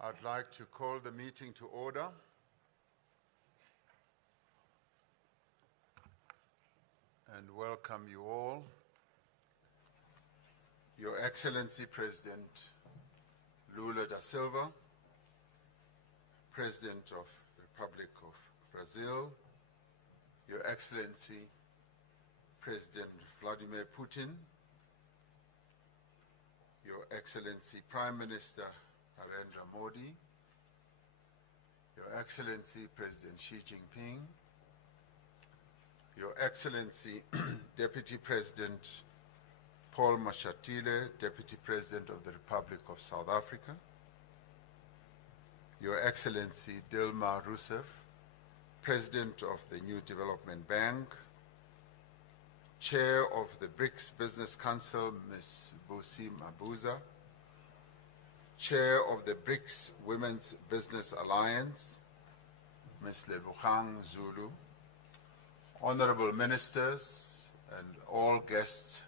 I'd like to call the meeting to order. And welcome you all. Your Excellency President Lula da Silva, President of the Republic of Brazil, Your Excellency President Vladimir Putin, Your Excellency Prime Minister Narendra Modi, Your Excellency President Xi Jinping, Your Excellency Deputy President Paul Mashatile, Deputy President of the Republic of South Africa, Your Excellency Dilma Rousseff, President of the New Development Bank, Chair of the BRICS Business Council, Ms. Busi Mabuza, Chair of the BRICS Women's Business Alliance, Ms. Lebogang Zulu, Honorable Ministers and all guests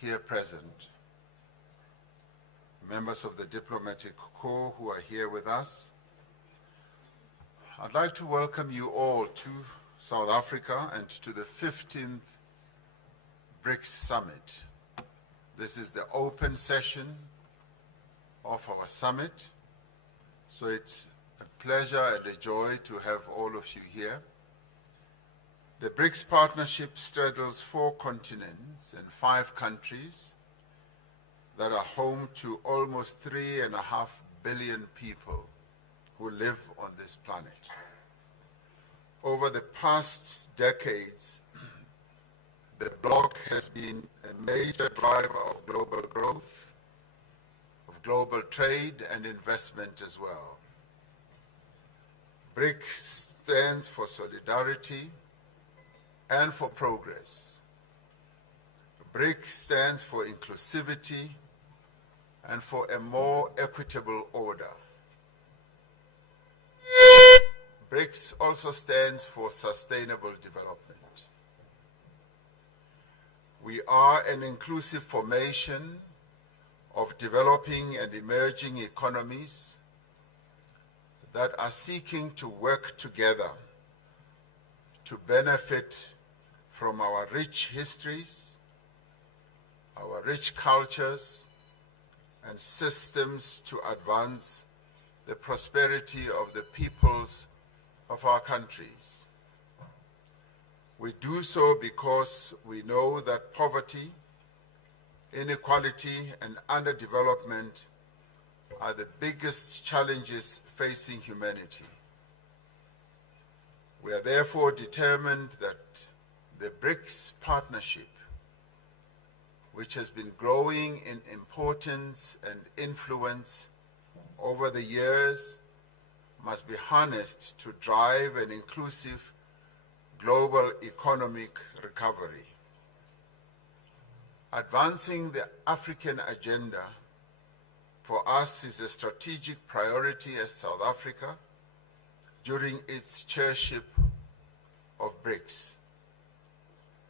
here present, members of the diplomatic corps who are here with us. I'd like to welcome you all to South Africa and to the 15th BRICS Summit. This is the open session of our summit, so it's a pleasure and a joy to have all of you here. The BRICS partnership straddles 4 continents and 5 countries that are home to almost 3.5 billion people who live on this planet. Over the past decades, the bloc has been a major driver of global growth, of global trade and investment as well. BRICS stands for solidarity and for progress. BRICS stands for inclusivity and for a more equitable order. BRICS also stands for sustainable development. We are an inclusive formation of developing and emerging economies that are seeking to work together to benefit from our rich histories, our rich cultures, and systems to advance the prosperity of the peoples of our countries. We do so because we know that poverty, inequality, and underdevelopment are the biggest challenges facing humanity. We are therefore determined that the BRICS partnership, which has been growing in importance and influence over the years, must be harnessed to drive an inclusive global economic recovery. Advancing the African agenda for us is a strategic priority as South Africa during its chairship of BRICS.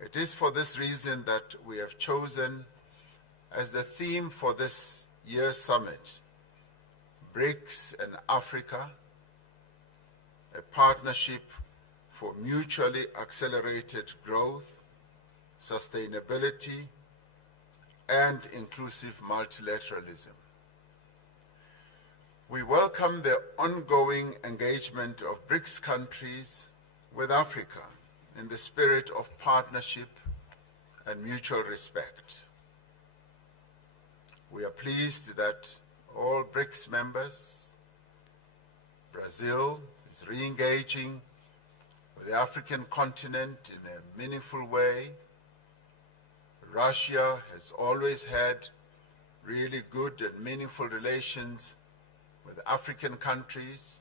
It is for this reason that we have chosen as the theme for this year's summit, BRICS and Africa, a partnership for mutually accelerated growth, sustainability, and inclusive multilateralism. We welcome the ongoing engagement of BRICS countries with Africa in the spirit of partnership and mutual respect. We are pleased that all BRICS members, Brazil is re-engaging with the African continent in a meaningful way. Russia has always had really good and meaningful relations with African countries.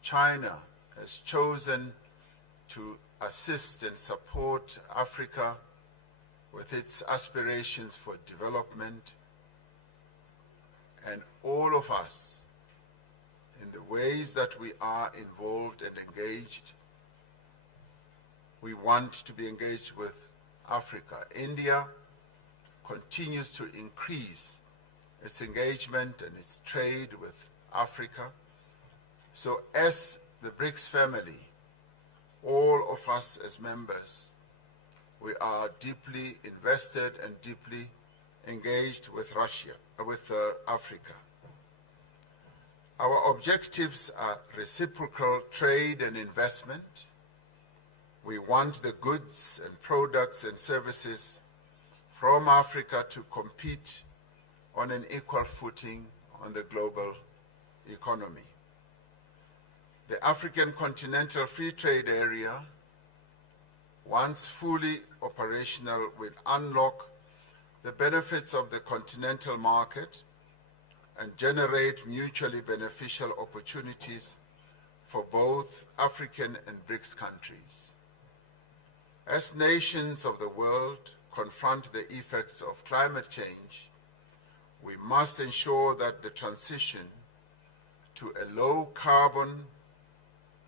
China has chosen to assist and support Africa with its aspirations for development. And all of us, in the ways that we are involved and engaged, we want to be engaged with Africa. India continues to increase its engagement and its trade with Africa. So as the BRICS family, all of us as members, we are deeply invested and deeply engaged with Africa. Our objectives are reciprocal trade and investment. We want the goods and products and services from Africa to compete on an equal footing on the global economy. The African Continental Free Trade Area, once fully operational, will unlock the benefits of the continental market and generate mutually beneficial opportunities for both African and BRICS countries. As nations of the world confront the effects of climate change, we must ensure that the transition to a low-carbon,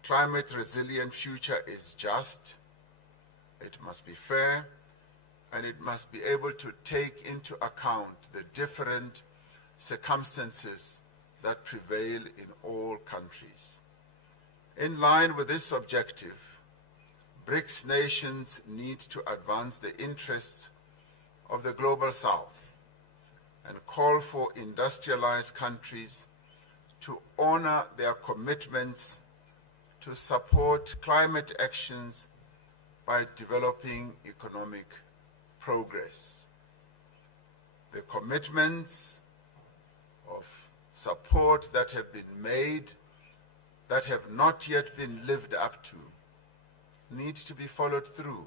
climate-resilient future is just, it must be fair, and it must be able to take into account the different circumstances that prevail in all countries. In line with this objective, BRICS nations need to advance the interests of the Global South and call for industrialized countries to honor their commitments to support climate actions by developing economic progress. The commitments of support that have been made that have not yet been lived up to need to be followed through.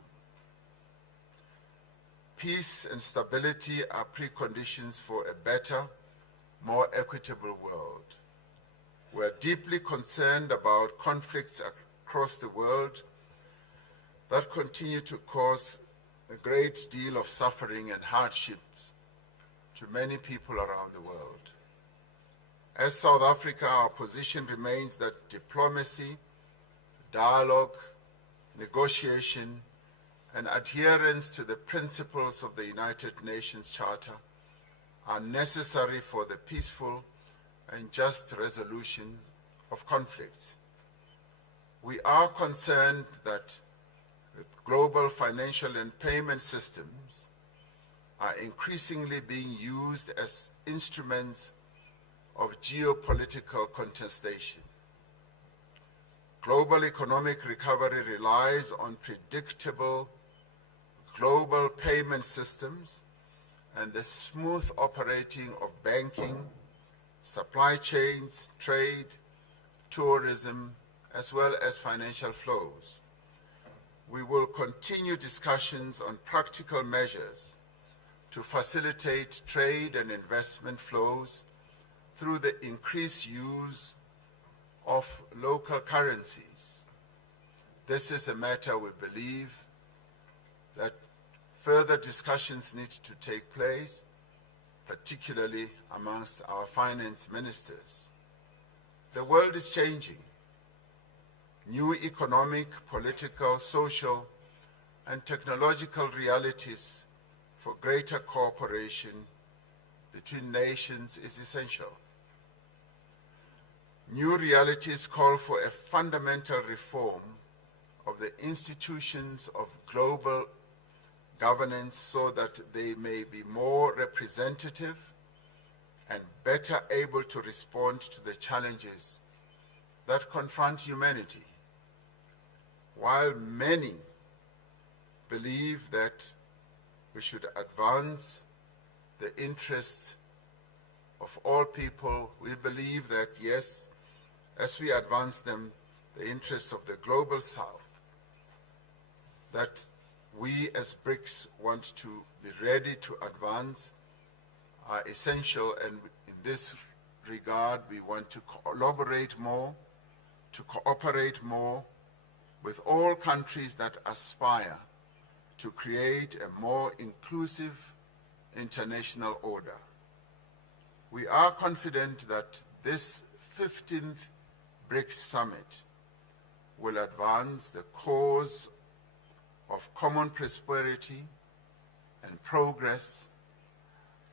Peace and stability are preconditions for a better, more equitable world. We are deeply concerned about conflicts across the world that continue to cause a great deal of suffering and hardship to many people around the world. As South Africa, our position remains that diplomacy, dialogue, negotiation, and adherence to the principles of the United Nations Charter are necessary for the peaceful and just resolution of conflicts. We are concerned that global financial and payment systems are increasingly being used as instruments of geopolitical contestation. Global economic recovery relies on predictable global payment systems and the smooth operating of banking, supply chains, trade, tourism, as well as financial flows. We will continue discussions on practical measures to facilitate trade and investment flows through the increased use of local currencies. This is a matter we believe that further discussions need to take place, particularly amongst our finance ministers. The world is changing. New economic, political, social, and technological realities for greater cooperation between nations is essential. New realities call for a fundamental reform of the institutions of global governance so that they may be more representative and better able to respond to the challenges that confront humanity. While many believe that we should advance the interests of all people, we believe that, yes, as we advance them, the interests of the Global South, that we as BRICS want to be ready to advance are essential, and in this regard we want to collaborate more, to cooperate more with all countries that aspire to create a more inclusive international order. We are confident that this 15th BRICS Summit will advance the cause of common prosperity and progress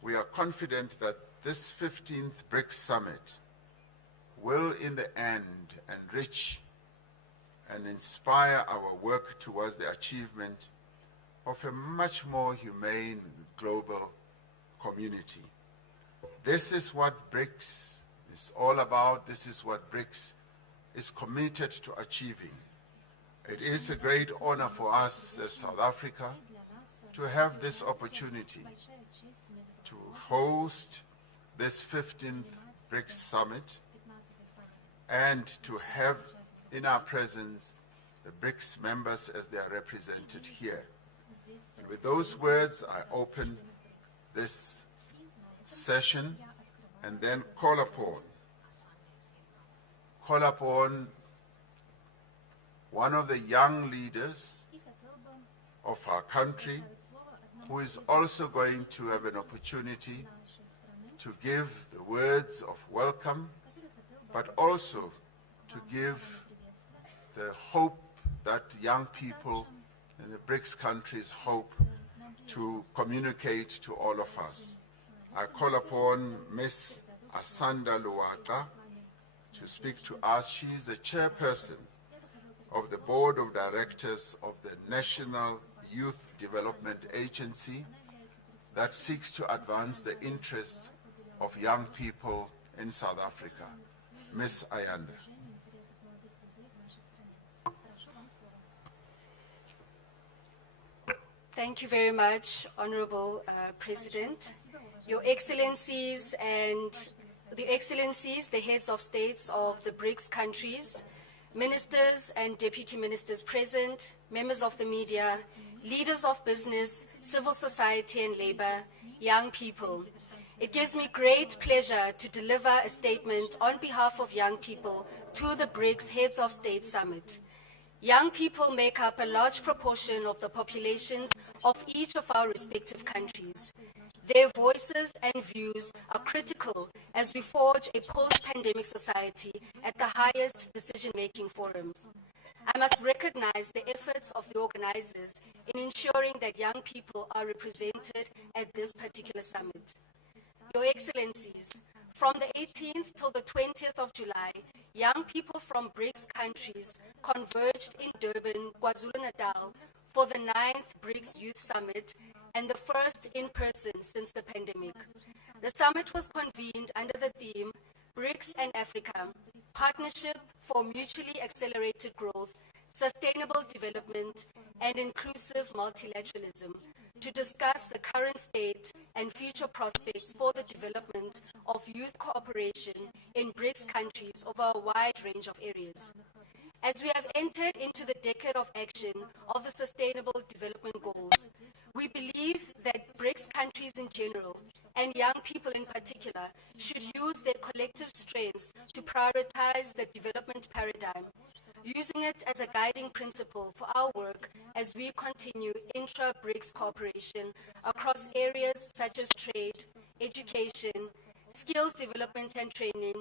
we are confident that this 15th BRICS Summit will in the end enrich and inspire our work towards the achievement of a much more humane global community. This is what BRICS is all about. This is what BRICS is committed to achieving. It is a great honor for us as South Africa to have this opportunity to host this 15th BRICS Summit and to have in our presence the BRICS members as they are represented here. And with those words, I open this session and then call upon one of the young leaders of our country who is also going to have an opportunity to give the words of welcome, but also to give the hope that young people in the BRICS countries hope to communicate to all of us. I call upon Ms. Asanda Luata to speak to us. She is the chairperson of the Board of Directors of the National Youth Development Agency that seeks to advance the interests of young people in South Africa. Ms. Ayanda. Thank you very much, Honorable President. Your Excellencies and the heads of states of the BRICS countries, ministers and deputy ministers present, members of the media, leaders of business, civil society and labor, young people. It gives me great pleasure to deliver a statement on behalf of young people to the BRICS Heads of State Summit. Young people make up a large proportion of the populations of each of our respective countries. Their voices and views are critical as we forge a post-pandemic society at the highest decision-making forums. I must recognize the efforts of the organizers in ensuring that young people are represented at this particular summit. Your Excellencies, from the 18th till the 20th of July, young people from BRICS countries converged in Durban, KwaZulu-Natal for the 9th BRICS Youth Summit and the first in person since the pandemic. The summit was convened under the theme BRICS and Africa, Partnership for Mutually Accelerated Growth, Sustainable Development, and Inclusive Multilateralism, to discuss the current state and future prospects for the development of youth cooperation in BRICS countries over a wide range of areas. As we have entered into the decade of action of the Sustainable Development Goals, we believe that BRICS countries in general, and young people in particular, should use their collective strengths to prioritize the development paradigm, using it as a guiding principle for our work as we continue intra-BRICS cooperation across areas such as trade, education, skills development and training,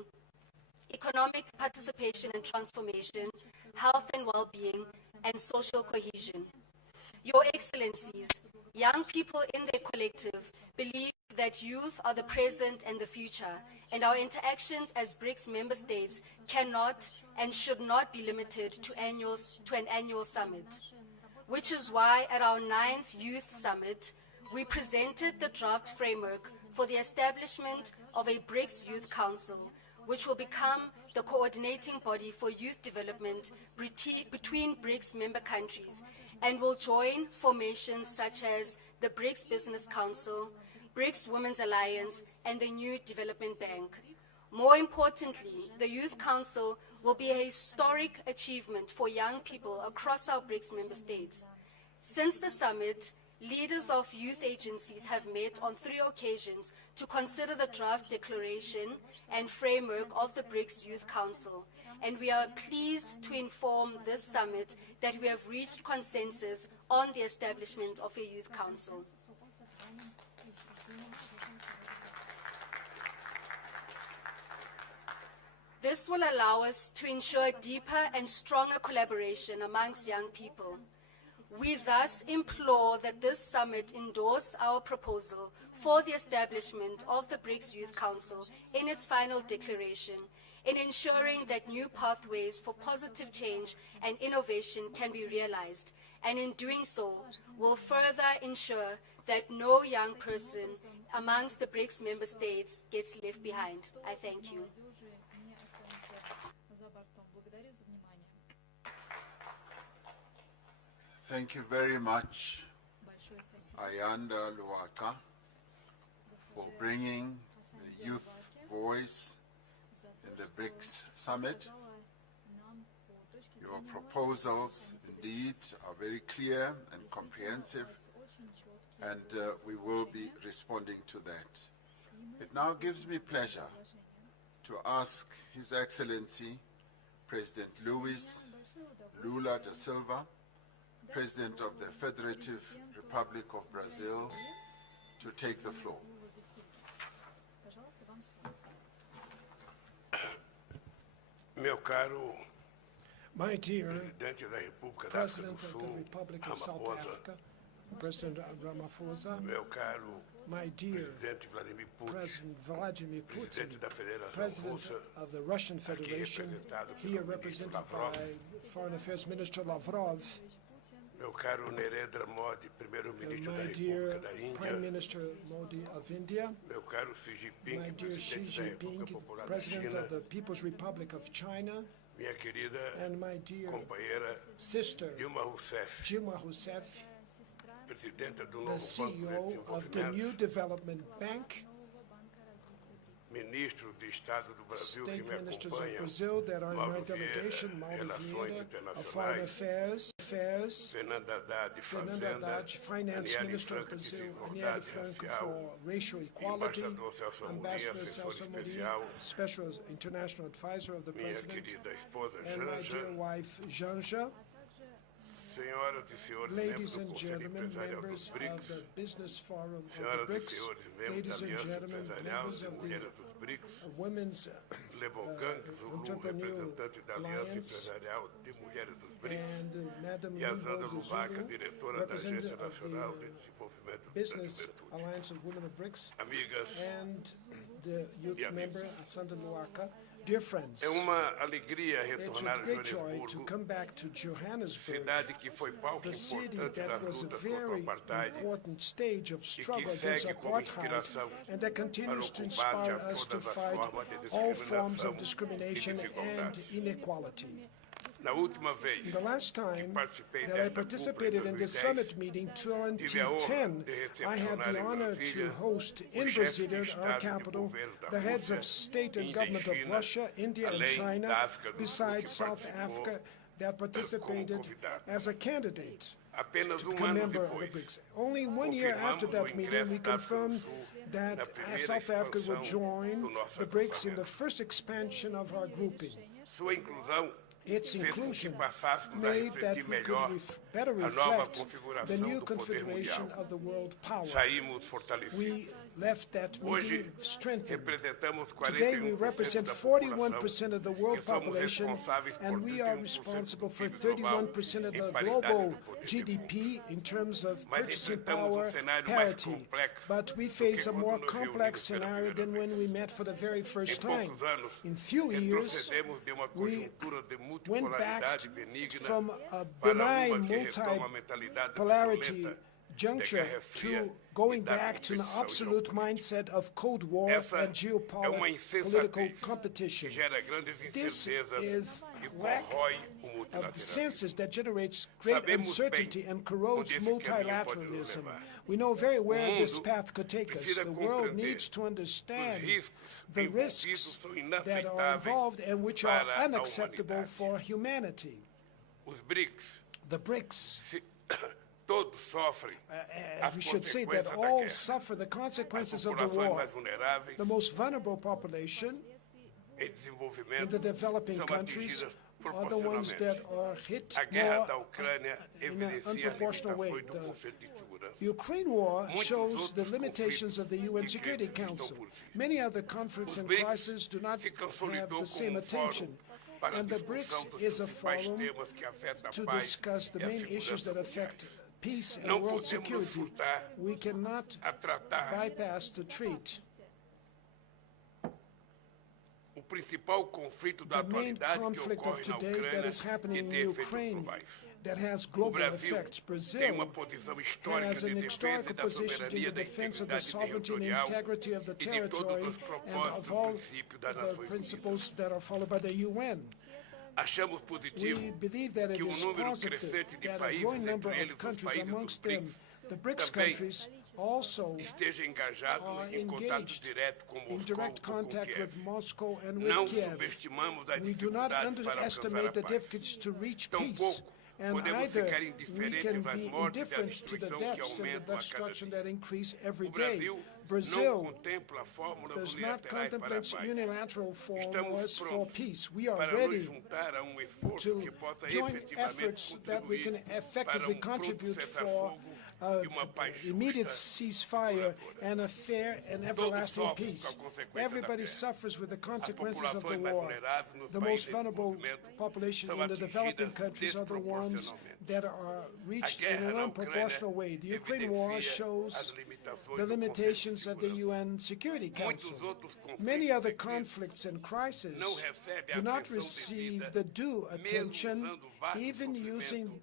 economic participation and transformation, health and well-being, and social cohesion. Your Excellencies, young people in their collective believe that youth are the present and the future, and our interactions as BRICS member states cannot and should not be limited to an annual summit, which is why at our 9th Youth Summit, we presented the draft framework for the establishment of a BRICS Youth Council, which will become the coordinating body for youth development between BRICS member countries and will join formations such as the BRICS Business Council, BRICS Women's Alliance, and the New Development Bank. More importantly, the Youth Council will be a historic achievement for young people across our BRICS member states. Since the summit, leaders of youth agencies have met on 3 occasions to consider the draft declaration and framework of the BRICS Youth Council, and we are pleased to inform this summit that we have reached consensus on the establishment of a Youth Council. This will allow us to ensure deeper and stronger collaboration amongst young people. We thus implore that this summit endorse our proposal for the establishment of the BRICS Youth Council in its final declaration, in ensuring that new pathways for positive change and innovation can be realized, and in doing so will further ensure that no young person amongst the BRICS member states gets left behind. I thank you. Thank you very much, Ayanda Luaka, for bringing the youth voice in the BRICS Summit. Your proposals indeed are very clear and comprehensive, and we will be responding to that. It now gives me pleasure to ask His Excellency President Lula da Silva, President of the Federative Republic of Brazil, to take the floor. Meu caro My dear Presidente da República da África President do of the Sul, Republic of South Ramaphosa, Africa, President Ramaphosa, meu caro my dear Presidente Vladimir Putin, President Vladimir Putin, Presidente da Federação President Russa, of the Russian Federation, here represented by Foreign Affairs Minister Lavrov, meu caro Narendra Modi, Primeiro-Ministro da my dear República da Prime Índia, Minister Modi of India, meu caro Xi Jinping, my dear Xi Presidente da República Jinping, Popular da President China, of the People's Republic of China, minha querida and my dear companheira sister Dilma Rousseff, Dilma Rousseff, Presidenta do the novo Banco de CEO of the New Desenvolvimento, Development Bank, Ministro de Estado do Brasil que state me ministers of acompanham, Brazil that are in my Mauro Vieira, delegation, Mauro Relações Vieira of Foreign Internacionais, Affairs, Fernanda Haddad, Fernanda Fazenda, Haddad, Finance Aniele Minister of Franco, Brazil, Desigualdade Aniele Franco Racial, for Racial Equality, Embaixador Celso Amorim, Ambassador assessor Celso Amorim, especial, Special International Advisor of the minha President, querida esposa and my Janja, dear wife, Janja, senhoras e senhores ladies membros do and Conselho gentlemen, Empresarial members dos of BRICS, the Business Forum of senhoras the e BRICS, senhores membros ladies da and Aliança gentlemen, Empresarial members de of the Mulheres dos BRICS, Women's Lebo Gangs, o Lula, Entrepreneur representante da Aliança Alliance, Empresarial de Mulheres dos BRICS, and Madam e a Zanda Lumbo Lubaca, Zulu, diretora da Agência representative of Nacional de the Desenvolvimento da Business Juventude. Alliance of Women of BRICS, Amigas, and the youth amigos. member, Sandra Luaka. Dear friends, é uma alegria it's retornar a a great joy to Joanesburgo, come back to Johannesburg, cidade que foi palco the city importante that das was a lutas contra o very apartheid important stage of struggle segue against como apartheid, inspiração and that continues para to o inspire combate a us to todas as fight formas de all forms of discriminação discrimination e and desigualdade. inequality. Na última vez The last que time participei that I desta participated in the 2010, summit meeting tive a honra 2010, de I had recepcionar the em honor Brasília to host in o chefe de Brasilia, our Estado e de capital, governo da the heads of Rússia, state and Índia e government of China, Russia, India, and além China, da África do Sul, besides que South participou Africa, that participated convidado. as a candidate Apenas to um become ano member of the depois, BRICS. Only 1 year after confirmamos that o meeting, we ingresso da África do confirmed Sul that na primeira South Africa would expansão join do nosso the BRICS in the agrupamento. first expansion of our grouping. Sua inclusão Its fez com que inclusion passássemos a made that refletir we melhor could better a nova reflect the configuração new do poder configuration mundial. of the world power. Saímos fortalecidos. We left that Hoje, meeting strengthened. representamos Today we 41% represent da 41% of the world e somos population, responsáveis por and we are 31% responsible do for PIB global 31% of em the paridade global do poder GDP in terms of Mas purchasing enfrentamos power cenário mais parity. complexo But we do face que a quando more nos complex reunimos pela scenario primeira than when vez. we met for the very Em first time. poucos anos, In few years, retrocedemos de uma we conjuntura de went back multipolaridade benigna from a para benign uma que retoma a mentalidade multipolarity obsoleta juncture da Guerra Fria to going e da back to an competição absolute geopolítica. mindset of Cold War Essa and é uma geopolitical insensatez competition. que gera grandes This incertezas is e lack corrói o of the multilateralismo. senses that generates great Sabemos uncertainty bem and corrodes onde esse caminho pode nos multilateralism. levar. We know very where this mundo path could take us. precisa The world compreender needs to understand os riscos the envolvidos risks são that are inaceitáveis involved and which are para a unacceptable humanidade. for humanity. Os BRICS, The BRICS, todos sofrem as we should say that consequências da all guerra. suffer the As consequences of the populações war. mais vulneráveis The most vulnerable population em in desenvolvimento the developing são countries atingidas are the ones that proporcionalmente. are hit A guerra da more Ucrânia in an evidencia unproportional way. limitações do The Conselho de Segurança. The Ukraine war Muitos shows the outros limitations of the UN conflitos e Security crises estão Council. por vir. Many other conflicts Os and BRICS crises do not se have consolidou the same como attention. fórum para a And the discussão BRICS dos is a principais forum temas que afetam a to paz discuss the e a main issues segurança that mundiais. affect peace and Não world podemos nos security. furtar We cannot a tratar bypass the treat. o principal conflito da The main atualidade que conflict of ocorre na today that Ucrânia is e happening in tem efeitos Ukraine globais. that has O global Brasil effects. tem Brazil uma posição histórica has de an defesa historical da position in soberania, the da defense of the integridade sovereignty and territorial integrity of the e de todos territory os and propósitos of do all princípio das the Nações Unidas. principles that are followed by the UN. Achamos We positivo believe that it que is número positive crescente de that a países, growing number entre eles of os countries, países dos amongst them BRICS, the BRICS também countries, also esteja engajado are em contato engaged direto com in Moscou direct ou com contact Kiev. with Moscow and Não with Kiev. subestimamos as We do not dificuldades para alcançar underestimate a the paz. difficulties to reach peace. Tampouco And podemos either ficar we indiferentes can às be mortes e à indifferent to the destruição que deaths and the aumentam a cada destruction dia. that increase every O day. Brasil não Brazil contempla fórmulas does not unilaterais para a contemplate paz. unilateral formulas Estamos for prontos peace. We are para nos ready juntar a esforço to que possa join efetivamente efforts that we can contribuir para effectively pronto contribute for cessar-fogo e uma paz immediate justa ceasefire duradoura. and a fair and everlasting sofrem peace. com a consequência da Everybody guerra. suffers with the consequences of the populações mais war. vulneráveis nos The países most em vulnerable desenvolvimento population são in the developing atingidas countries are the ones desproporcionalmente. that are reached in guerra an na unproportional way. The Ukraine war evidencia shows as limitações the do limitations Conselho of de the Segurança. UN Security Council. Muitos outros conflitos Many other e crises conflicts and crises não recebem a do not atenção receive devida, the due mesmo attention, usando vasto even sofrimento,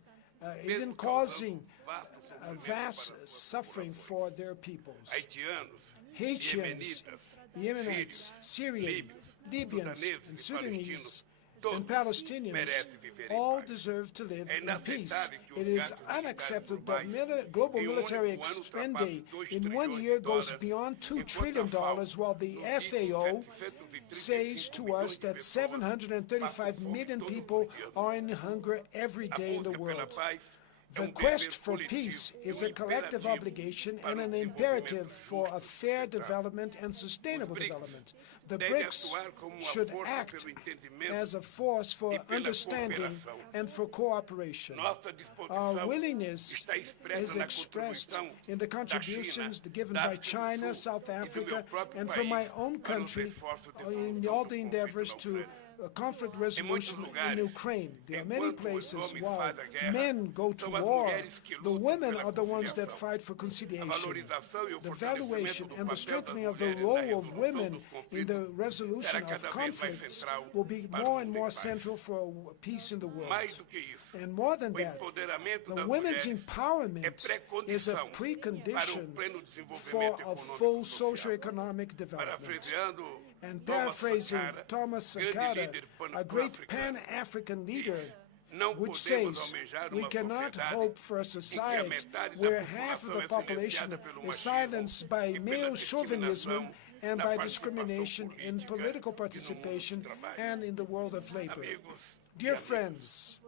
even mesmo causing vasto a sofrimento vast para suas suffering populações. for their peoples. Haitianos, Haitians, Yemenitas, Yemenites, Syrians, Libyans, Sudaneses and e Sudanese, palestinos, and todos Palestinians merecem viver em all paz. deserve to live É in peace. inaceitável que os It is gastos militares unacceptable that globais global em military único ano spending ultrapassam 2 in 1 trilhões year de goes dólares, beyond $2 enquanto trillion, a FAO while the nos diz que FAO 735 says to milhões us de that pessoas 735 passam fome million todos os people dias. are in hunger every A day in the busca pela world. paz é The dever quest for coletivo peace e is a collective imperativo obligation para and an desenvolvimento imperative for a justo e fair sustentável. development and sustainable BRICS development. The deve BRICS atuar como uma should força act pelo entendimento as a force for e pela understanding cooperação. and for cooperation. Nossa Our disposição willingness está expressa is na expressed contribuição in the da contributions China, given da by África do China, Sul South e do Africa, meu próprio and from my país own para os country esforços de in solução all do the conflito endeavors na to Ucrânia. conflict resolution in lugares, Ukraine. There are many enquanto os places homens while fazem a guerra, men go to são as war, mulheres que the lutam women pela are the ones that conciliação. fight for A conciliation. valorização e o The fortalecimento valuation do and the papel das strengthening of the mulheres na role of resolução women dos in the conflitos resolution será of cada vez mais conflicts central will be para o more and mundo em more paz. central for peace in the world. Mais do que isso, And more than o that, empoderamento the das women's mulheres é empowerment is a pré-condição para o precondition pleno for desenvolvimento a econômico full e social. socio-economic development. Parafraseando And Thomas paraphrasing Sankara, Thomas grande Sankara, líder a great pan-africano, Pan-African leader, não which podemos says almejar we uma cannot sociedade hope for a em que a society metade da where half of the população é population silenciada pelo is machismo silenced by e pela male chauvinism discriminação and na by participação discrimination in política political e no mundo participation do trabalho. and in the world of labor. Amigos e Dear amigas, friends,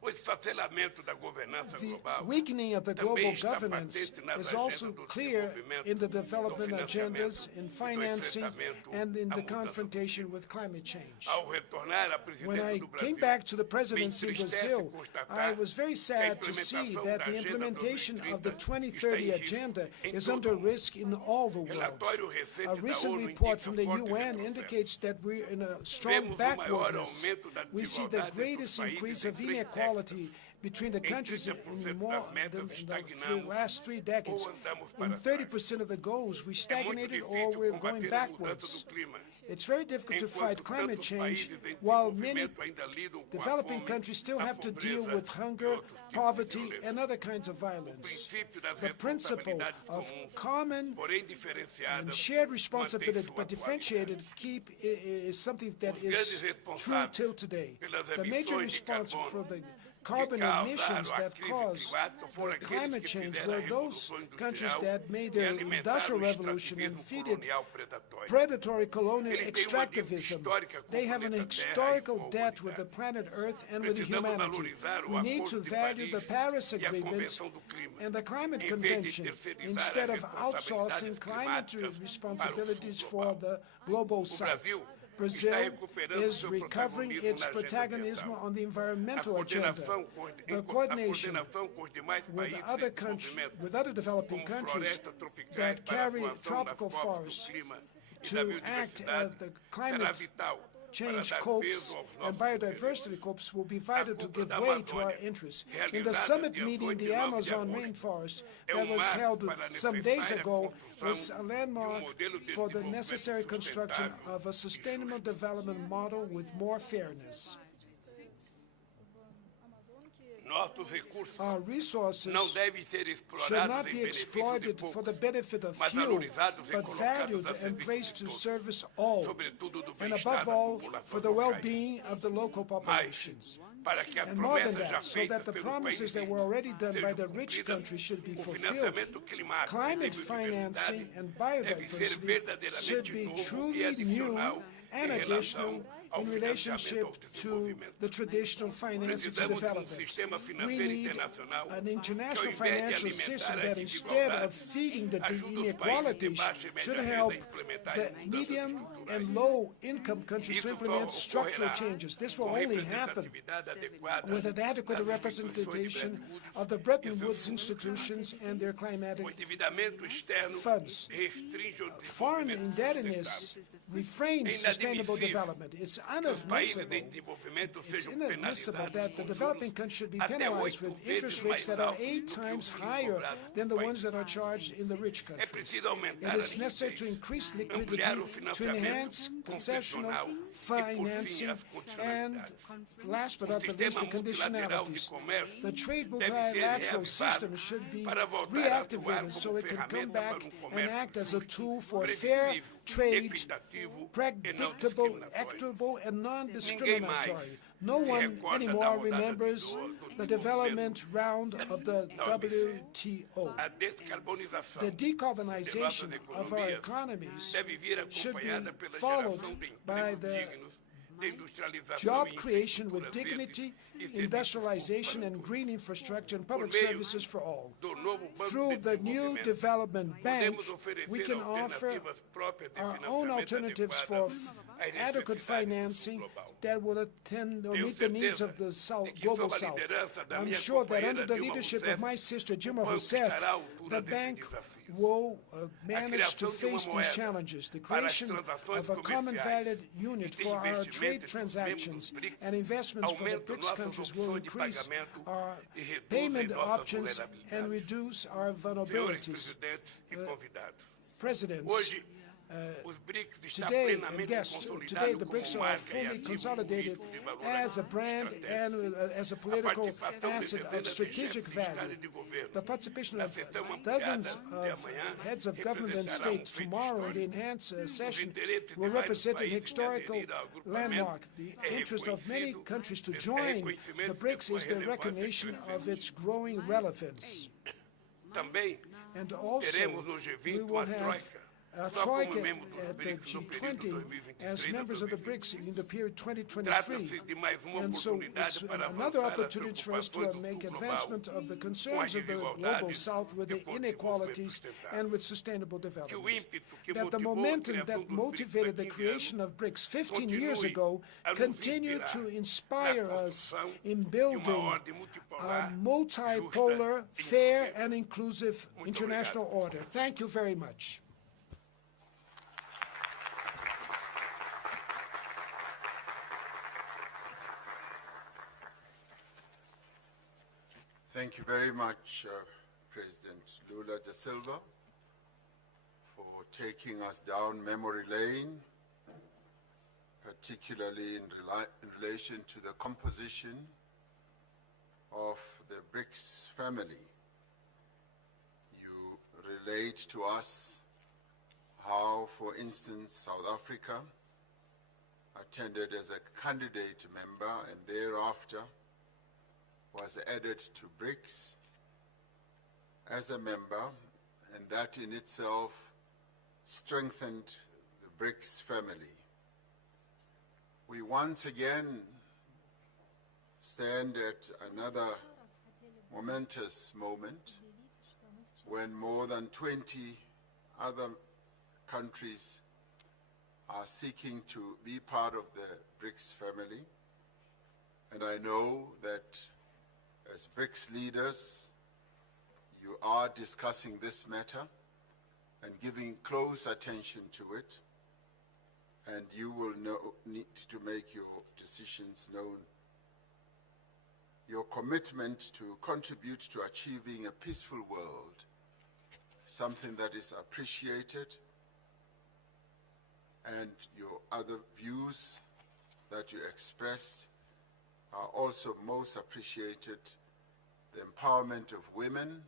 o esfacelamento da governança the global weakening of the global também está governance patente nas is also agendas do clear desenvolvimento, in the do development agendas, financiamento in e do financing, enfrentamento and in à the mudança confrontation with climate change. Ao retornar à When presidência I do came Brasil, back to the me presidency in entristece Brazil, I constatar was very que a sad to see implementação that da the Agenda implementation of the 2030 está 2030 em risco agenda em is todo under o mundo. risk in all the world. Relatório recente A da recent ONU report indica from the forte UN retrocesso. indicates that we're in a strong Vemos o maior backwardness. aumento da We see the desigualdade entre os greatest países increase em of 3 inequality between the countries in 30% more das metas than the estagnamos last 3 decades. ou andamos In para trás. 30% of the goals, we É muito stagnated or difícil we're going combater a mudança backwards. do clima, It's very difficult to fight enquanto climate tantos change, países em while many desenvolvimento ainda lidam com a developing fome, countries still a have to deal pobreza with e hunger, outros tipos de poverty, violência. and other kinds of O violence. princípio das The principle responsabilidades of comuns, common porém and diferenciadas, shared mantém responsibility, sua but differentiated, is something that Os is grandes true till today. pelas The major emissões de responsible carbono for the que carbon causaram emissions a that crise cause climática foram the aqueles climate que change fizeram a were those revolução countries industrial that made e their alimentaram industrial o revolution and extrativismo feeded colonial predatório. predatory colonial Ele tem uma dívida extractivism. histórica com They o have an planeta Terra e historical com a debt with the humanidade. planet Earth and with the Precisamos humanity. valorizar o We need Acordo to de value the Paris Paris e a Agreement Convenção do Clima, and the Climate em vez de Convention terceirizar instead as of outsourcing responsabilidades climate climáticas responsibilities para o sul for global. the global O south. Brasil Brazil está recuperando is seu recovering protagonismo its na agenda protagonism ambiental. on the A environmental agenda. coordenação The coordination com os demais with países other em countries, desenvolvimento, with other developing como countries florestas tropicais that para a carry atuação tropical nas COPs do forests clima e da to act biodiversidade the será climate vital change corps and biodiversity corps will be vital to give way to our interests. In the summit meeting, the Amazon rainforest that was held some days ago was a landmark for the necessary construction of a sustainable development model with more fairness. Our resources should not be exploited for the benefit of few, but valued and placed to service all, and above all, for the well-being of the local populations. And more than that, so that the promises that were already done by the rich countries should be fulfilled. Climate financing and biodiversity should be truly new and additional in relationship to the traditional financing to development. We need an international financial system that, instead of feeding the inequalities, should help the medium and low-income countries to implement structural changes. This will only happen with an adequate representation of the Bretton Woods institutions and their climatic funds. Foreign indebtedness refrains sustainable development. It's inadmissible that the developing countries should be penalized with interest rates that are 8 times higher than the ones that are charged in the rich countries. It is necessary to increase liquidity, to enhance concessional financing, and last but not the least, the conditionalities. The trade multilateral system should be reactivated so it can come back and act as a tool for fair trade, predictable, equitable, and non-discriminatory. No one anymore remembers the development round of the WTO. The decarbonization of our economies should be followed by the job creation with dignity, industrialization, and green infrastructure and public services for all. Through the new development bank, we can offer our own alternatives for adequate financing that will attend or meet the needs of the global South. I'm sure that under the leadership of my sister Dilma Rousseff, the bank will manage to face these challenges. The creation of a common valid unit for our trade transactions and investments for the BRICS countries will increase our payment options and reduce our vulnerabilities. Presidents, today, and guests, today the BRICS are fully consolidated as a brand and as a political asset of strategic value. The participation of dozens of heads of government and state tomorrow in the enhanced session will represent an historical landmark. The interest of many countries to join the BRICS is the recognition of its growing relevance. And also, we will have a troika at the G20 as members of the BRICS in the period 2023. And so it's another opportunity for us to make advancement of the concerns of the global South with the inequalities and with sustainable development. That the momentum that motivated the creation of BRICS 15 years ago continue to inspire us in building a multipolar, fair, and inclusive international order. Thank you very much. Thank you very much, President Lula da Silva, for taking us down memory lane, particularly in relation to the composition of the BRICS family. You relate to us how, for instance, South Africa attended as a candidate member and thereafter was added to BRICS as a member, and that in itself strengthened the BRICS family. We once again stand at another momentous moment when more than 20 other countries are seeking to be part of the BRICS family. And I know that as BRICS leaders, you are discussing this matter and giving close attention to it. and you will need to make your decisions known. Your commitment to contribute to achieving a peaceful world, something that is appreciated, and your other views that you expressed are also most appreciated. The empowerment of women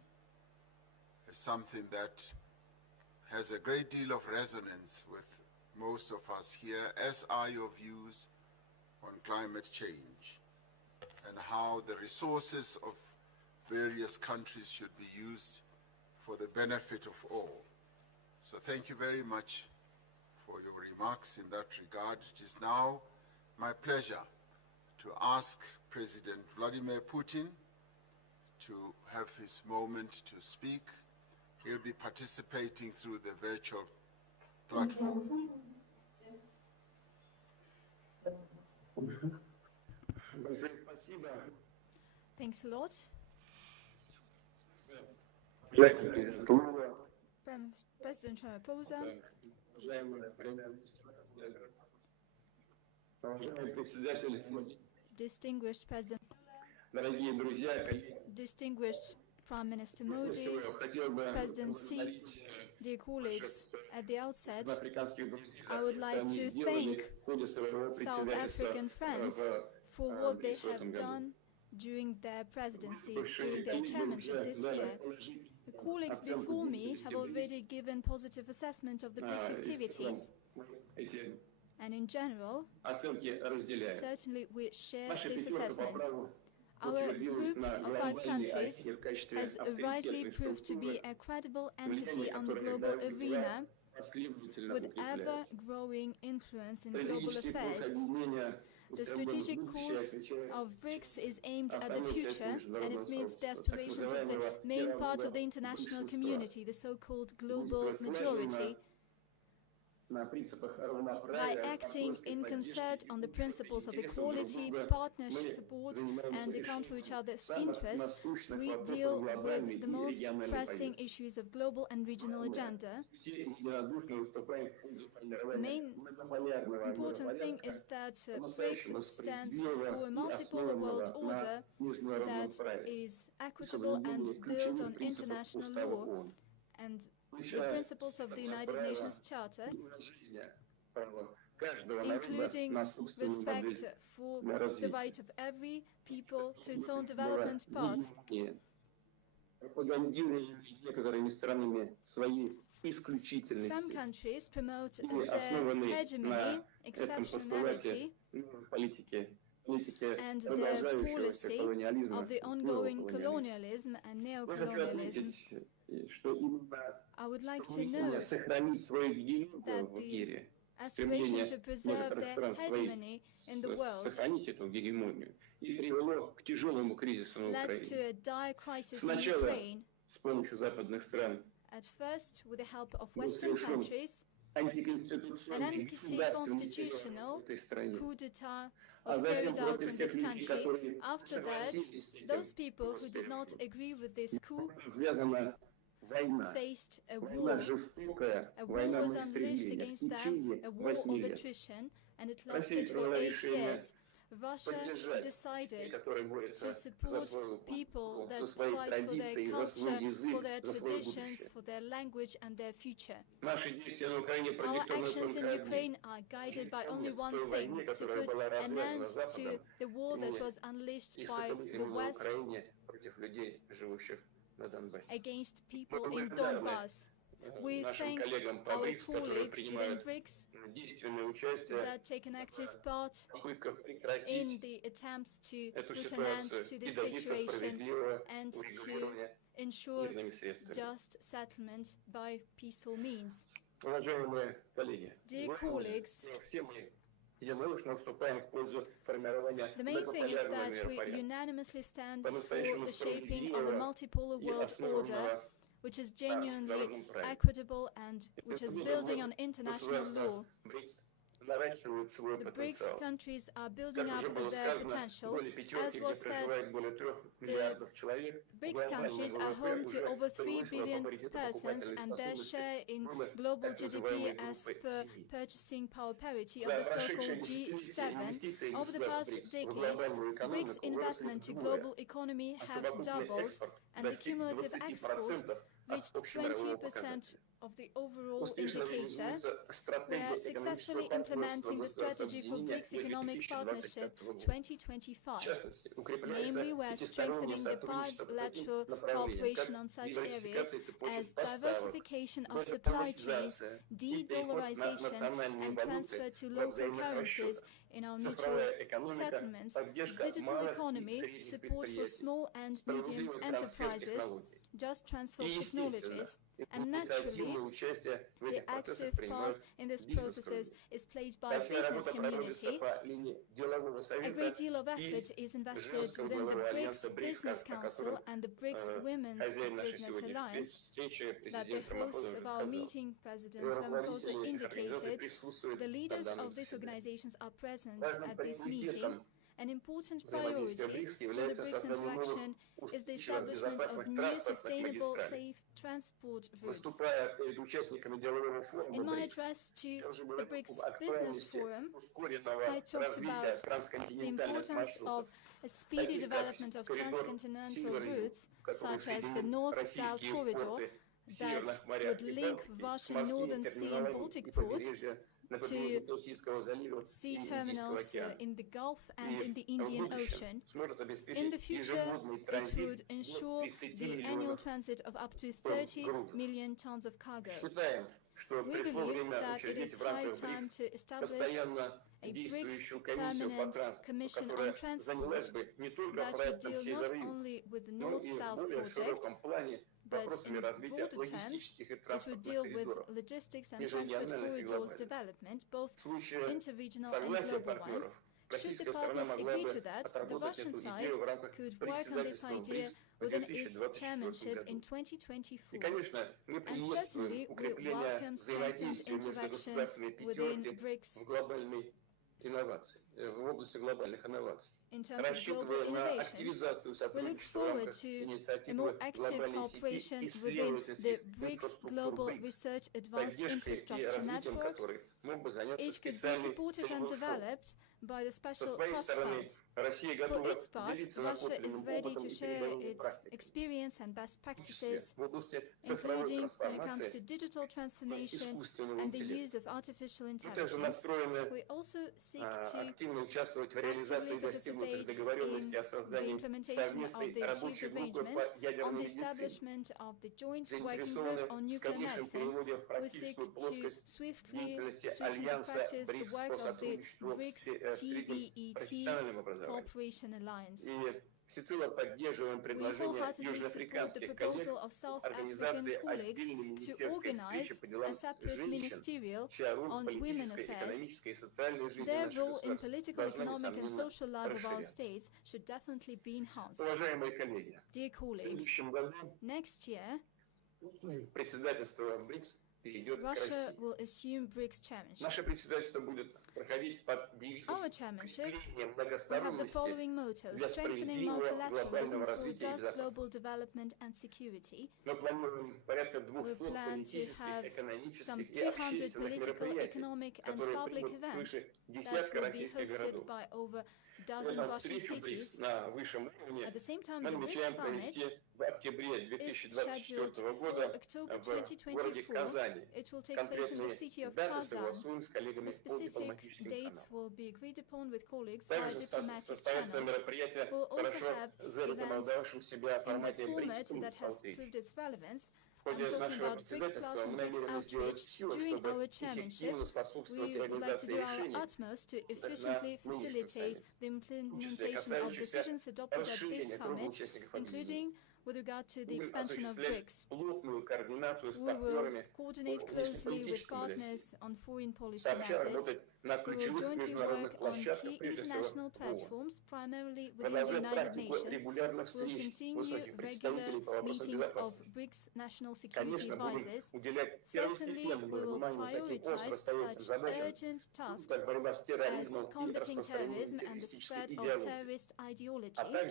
is something that has a great deal of resonance with most of us here, as are your views on climate change and how the resources of various countries should be used for the benefit of all. So thank you very much for your remarks in that regard. It is now my pleasure to ask President Vladimir Putin to have his moment to speak. He'll be participating through the virtual platform. Thanks a lot. President Ramaphosa, distinguished President Lula, distinguished Prime Minister Modi, President Xi, dear colleagues, at the outset, I would like to thank South African friends for what they have done during their presidency, during their chairmanship this year. The colleagues before me have already given positive assessment of the BRICS activities. And in general, certainly we share these assessments. Our group of 5 countries has rightly proved to be a credible entity on the global arena with ever-growing influence in global affairs. The strategic course of BRICS is aimed at the future, and it meets the aspirations of the main part of the international community, the so-called global majority. By acting in concert on the principles of equality, partnership, support, and account for each other's interests, we deal with the most pressing issues of global and regional agenda. The main important thing is that BRICS stands for a multipolar world order that is equitable and built on international law and the principles of the United Nations Charter, including respect for the right of every people to its own development path. Some countries promote their hegemony, exceptionality, and their policy of the ongoing colonialism and neocolonialism. I would like to note that the aspiration to preserve their hegemony in the world led to a dire crisis in Ukraine, at first with the help of Western countries. An anti-constitutional coup d'etat was carried out in this country. After that, those people who did not agree with this coup faced a war. A war was unleashed against them, a war of attrition, and it lasted for 8 years. Russia decided to support people that fight for their culture, for their traditions, for their language and their future. Our actions in Ukraine are guided by only one thing: to put an end to the war that was unleashed by the West against people in Donbass. We thank our colleagues within BRICS that take an active part in the attempts to put an end to this situation and to ensure just settlement by peaceful means. Dear colleagues, the main thing is that we unanimously stand for the shaping of a multipolar world order which is genuinely equitable and which is building on international law. The BRICS countries are building up their potential. As was said, the BRICS countries are home to over 3 billion persons, and their share in global GDP as per purchasing power parity of the so-called G7. Over the past decades, BRICS investment to global economy have doubled, and the cumulative export reached 20% of the overall indicator. We are successfully implementing the strategy for BRICS Economic Partnership 2025. Namely, we are strengthening the bilateral cooperation on such areas as diversification of supply chains, de-dollarization and transfer to local currencies in our mutual settlements, digital economy, support for small and medium enterprises, just transfer of technologies, and naturally, the active part in these processes is played by the business community. A great deal of effort is invested within the BRICS Business Council and the BRICS Women's Business Alliance. That the host of our meeting, President Ramaphosa, indicated, the leaders of these organizations are present at this meeting. An important priority for the BRICS interaction is the establishment of new sustainable, safe transport routes. In my address to the BRICS Business Forum, I talked about the importance of a speedy development of transcontinental routes, such as the North-South corridor, that would link Russian Northern Sea and Baltic ports to sea terminals in the Gulf and in the Indian Ocean. In the future, it would ensure the annual transit of up to 30 million tons of cargo. We believe that it is high time to establish a BRICS Permanent Commission on Transport that would deal not only with the North-South project, but in broader terms, it would deal with logistics and transport corridors development, both interregional and global ones. Should the partners agree to that, the Russian side could work on this idea within its chairmanship in 2024. And certainly, we welcome strengthened interaction within BRICS in terms of global innovations. We look forward to a more active cooperation within the BRICS Global Research Advanced Infrastructure Network. It could be supported and developed by the Special Trust Fund. For its part, Russia is ready to share its experience and best practices, including when it comes to digital transformation and the use of artificial intelligence. We also seek to actively participate in the implementation of the achieved arrangements on the establishment of the Joint Working Group on Nuclear Medicine. We seek to swiftly switch into practice the work of the BRICS TVET Cooperation Alliance. We wholeheartedly support the proposal of South African colleagues to organize a separate ministerial on women affairs. Their role in political, economic and social life of our states should definitely be enhanced. Dear colleagues, next year, Russia will assume BRICS chairmanship. Our chairmanship will have the following motto: strengthening multilateralism for just global development and security. We plan to have some 200 political, economic and public events that will be hosted by over a dozen Russian cities. At the same time, the BRICS Summit is scheduled for October 2024. It will take place in the city of Kazan. The specific dates will be agreed upon with colleagues via diplomatic channels. We'll also have events in the format that has proved its relevance. I'm talking about BRICS Plus and BRICS Outreach. During our chairmanship, we would like to do our utmost to efficiently facilitate the implementation of decisions adopted at this summit, including with regard to the expansion of BRICS. We will coordinate closely with partners on foreign policy matters. We will jointly work on key international platforms, primarily within the United Nations. We will continue regular meetings of BRICS national security advisors. Certainly, we will prioritize such urgent tasks as combating terrorism and the spread of terrorist ideology, as well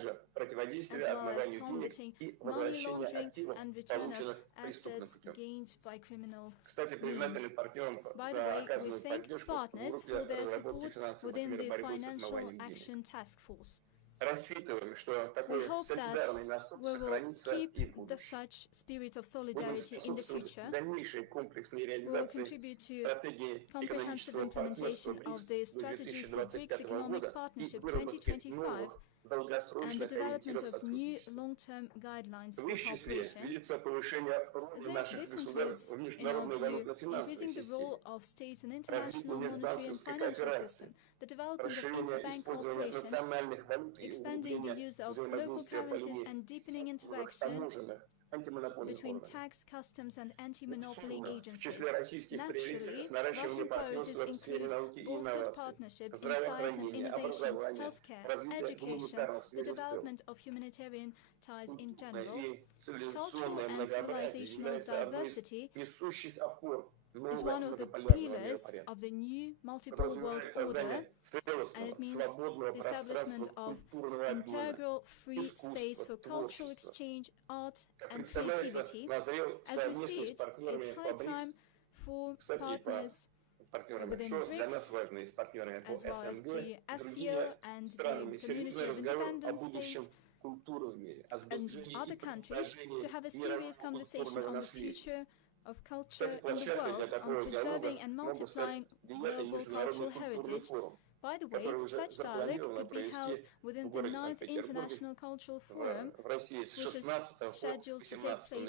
as combating money laundering and return of assets gained by criminal means. By the way, we thank partners for their support within the Financial Action Task Force. We hope that we will keep such spirit of solidarity in the future. We will contribute to comprehensive implementation of the strategy for BRICS Economic Partnership 2025 and the development of new long-term guidelines for cooperation. This includes, in our view, increasing the role of states in international monetary and financial system, the development of interbank cooperation, expanding the use of local currencies and deepening interaction between tax, customs and anti-monopoly agencies. Naturally, Russian priorities include bolstered partnership in science and innovation, healthcare, education, the development of humanitarian ties in general, cultural and civilizational diversity is one of the pillars of the new multiple world order, and it means the establishment of integral free space for cultural exchange, art and creativity. As we see it, it's high time for partners within BRICS, as well as the ASEAN and the Community of Independent States and other countries, to have a serious conversation on the future of culture in the world, on preserving and multiplying global cultural heritage. By the way, such dialogue could be held within the 9th International Cultural Forum, which is scheduled to take place